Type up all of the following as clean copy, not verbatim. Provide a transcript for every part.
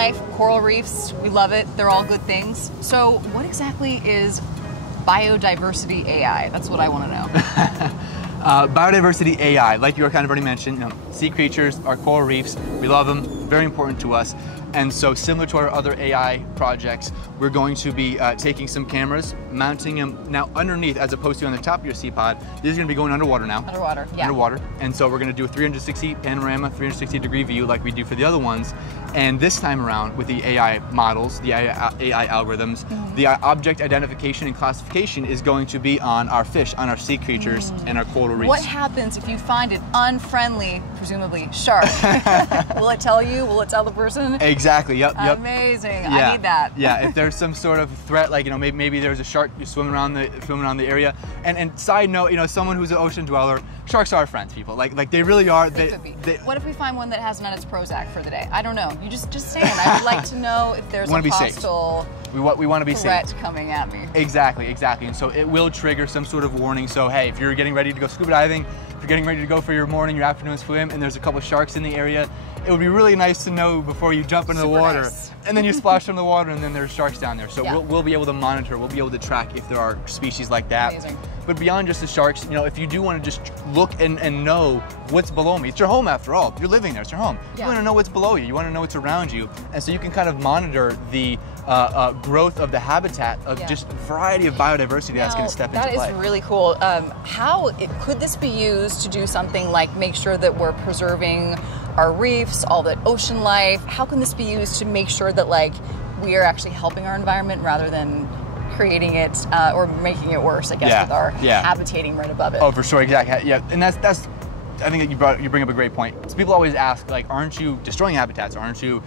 life, coral reefs, we love it. They're all good things. So what exactly is Biodiversity AI? That's what I want to know. Biodiversity AI, like you kind of already mentioned, you know, sea creatures, our coral reefs, we love them, very important to us. And so similar to our other AI projects, we're going to be taking some cameras, mounting them now underneath as opposed to on the top of your sea pod. This is going to be going underwater now. Underwater, yeah. Underwater. And so we're going to do a 360 panorama, 360 degree view like we do for the other ones. And this time around with the AI models, the AI algorithms, the object identification and classification is going to be on our fish, on our sea creatures and our coral reefs. What happens if you find an unfriendly, presumably, shark? Will it tell you? Will it tell the person? Exactly, yep. Amazing, Yeah. I need that. Yeah, if there's some sort of threat, like, you know, maybe there's a shark swimming around the area. And side note, you know, someone who's an ocean dweller, sharks are our friends, people. Like they really are. What if we find one that hasn't had its Prozac for the day? I don't know. You just saying. I would like to know if there's a hostile we want to be threat safe. coming at me. Exactly. And so it will trigger some sort of warning. So hey, if you're getting ready to go scuba diving, if you're getting ready to go for your morning, your afternoon swim, and there's a couple of sharks in the area, it would be really nice to know before you jump into the water. Nice. And then you splash in the water, and then there's sharks down there. So we'll be able to monitor, we'll be able to track if there are species like that. Amazing. But beyond just the sharks, you know, if you do want to just look and know what's below me, it's your home after all. You're living there, it's your home. Yeah. You want to know what's below you. You want to know what's around you. And so you can kind of monitor the growth of the habitat of just a variety of biodiversity that's going to step into play. That is really cool. Could this be used to do something like make sure that we're preserving our reefs, all the ocean life? How can this be used to make sure that like we are actually helping our environment rather than creating it or making it worse, I guess, with our habitating right above it? Oh, for sure, exactly. Yeah, and that's I think that you bring up a great point. So people always ask, like, aren't you destroying habitats? Aren't you?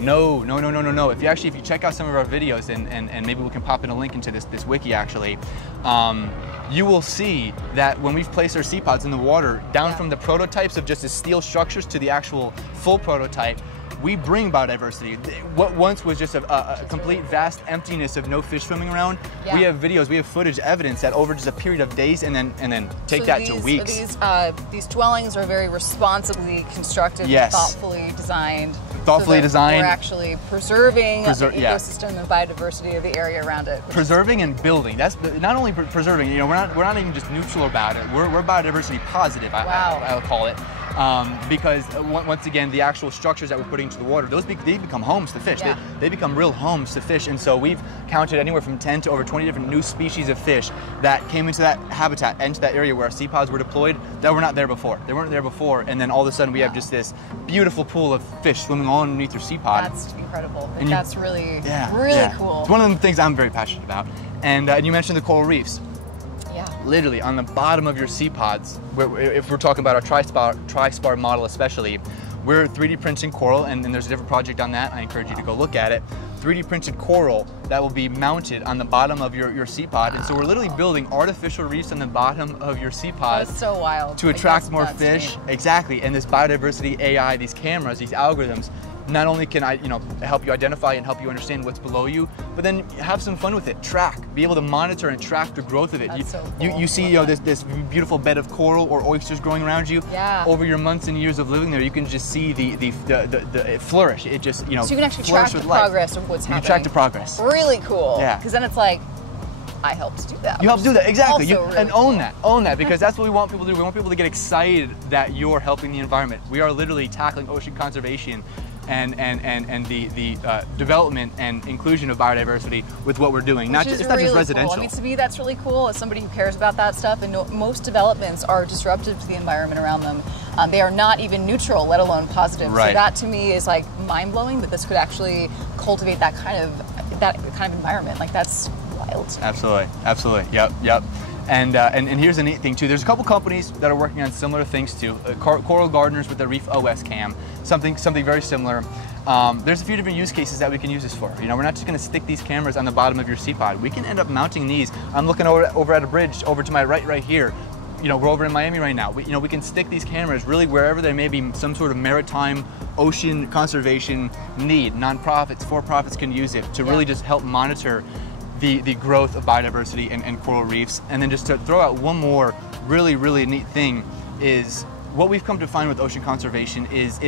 No. If you check out some of our videos, and maybe we can pop in a link into this wiki actually, you will see that when we've placed our sea pods in the water, down from the prototypes of just the steel structures to the actual full prototype, we bring biodiversity. What once was just a complete vast emptiness of no fish swimming around, we have videos, we have footage, evidence that over just a period of days and then take that to weeks. These dwellings are very responsibly constructed, thoughtfully designed. We're actually preserving the ecosystem and biodiversity of the area around it. Preserving and building. That's not only preserving. You know, we're not even just neutral about it. We're biodiversity positive. I'll call it. Because once again, the actual structures that we're putting into the water, they become homes to fish. They become real homes to fish. And so we've counted anywhere from 10 to over 20 different new species of fish that came into that habitat, into that area where our sea pods were deployed, that were not there before. They weren't there before, and then all of a sudden we have just this beautiful pool of fish swimming all underneath your sea pod. That's incredible. And that's really cool. It's one of the things I'm very passionate about. And you mentioned the coral reefs. Literally on the bottom of your sea pods, if we're talking about our tri-spar model especially, we're 3D printing coral, and there's a different project on that. I encourage you to go look at it. 3D printed coral that will be mounted on the bottom of your sea pod. And so we're literally building artificial reefs on the bottom of your sea pod. That's so wild. To attract more fish. Exactly. And this biodiversity AI, these cameras, these algorithms, not only can I, help you identify and help you understand what's below you, but then have some fun with it. Track, be able to monitor and track the growth of it. That's so cool. You see, this beautiful bed of coral or oysters growing around you. Over your months and years of living there, you can just see it flourish. It just, So you can actually track the progress of what's happening. You track the progress. Really cool. Yeah. Because then it's like, I helped do that. You helped do that, exactly. Really own that, because that's what we want people to do. We want people to get excited that you're helping the environment. We are literally tackling ocean conservation and the development and inclusion of biodiversity with what we're doing. It's not just residential. Cool. I mean, to me, that's really cool as somebody who cares about that stuff. And most developments are disruptive to the environment around them. They are not even neutral, let alone positive. Right. So that to me is like mind-blowing that this could actually cultivate that kind of environment. Like, that's wild. Absolutely. Yep. And here's a neat thing too. There's a couple companies that are working on similar things too. Coral Gardeners with the Reef OS cam, something very similar. There's a few different use cases that we can use this for. We're not just going to stick these cameras on the bottom of your sea pod. We can end up mounting these. I'm looking over at a bridge over to my right here. We're over in Miami right now. We can stick these cameras really wherever there may be some sort of maritime ocean conservation need. Nonprofits, for-profits can use it to really just help monitor the growth of biodiversity and coral reefs. And then just to throw out one more really neat thing is what we've come to find with ocean conservation is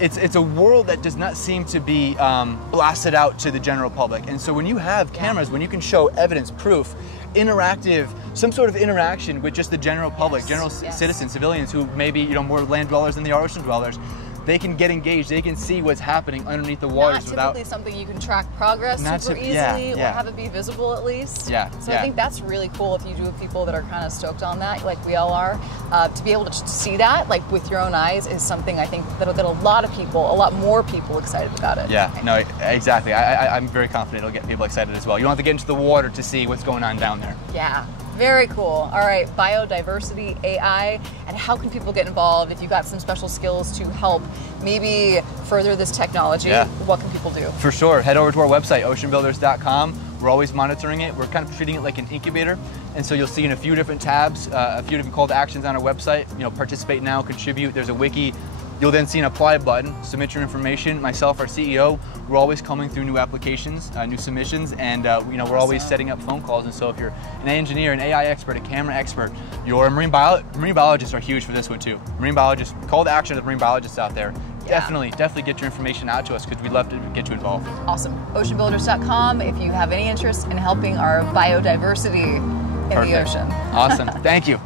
it's a world that does not seem to be blasted out to the general public. And so when you have cameras, when you can show evidence, proof, interactive, some sort of interaction with just the general public, general citizens, civilians who maybe, you know, more land dwellers than they are ocean dwellers, they can get engaged. They can see what's happening underneath the waters Not typically something you can track progress super easily or have it be visible at least. So I think that's really cool if you do have people that are kind of stoked on that, like we all are. To be able to see that, like with your own eyes, is something I think that a lot of people, a lot more people excited about it. No, exactly. I'm very confident it'll get people excited as well. You don't have to get into the water to see what's going on down there. Yeah. Very cool. All right, Biodiversity AI, and how can people get involved if you've got some special skills to help maybe further this technology? What can people do? For sure. Head over to our website, oceanbuilders.com. We're always monitoring it. We're kind of treating it like an incubator. And so you'll see in a few different tabs, a few different call to actions on our website. You know, participate now, contribute. There's a wiki. You'll then see an apply button, submit your information. Myself, our CEO, we're always coming through new applications, new submissions, and you know, we're always setting up phone calls. And so if you're an engineer, an AI expert, a camera expert, you're a marine biologists are huge for this one too. Marine biologists, call to action to the marine biologists out there. Definitely get your information out to us because we'd love to get you involved. Awesome. Oceanbuilders.com if you have any interest in helping our biodiversity in the ocean. Awesome. Thank you.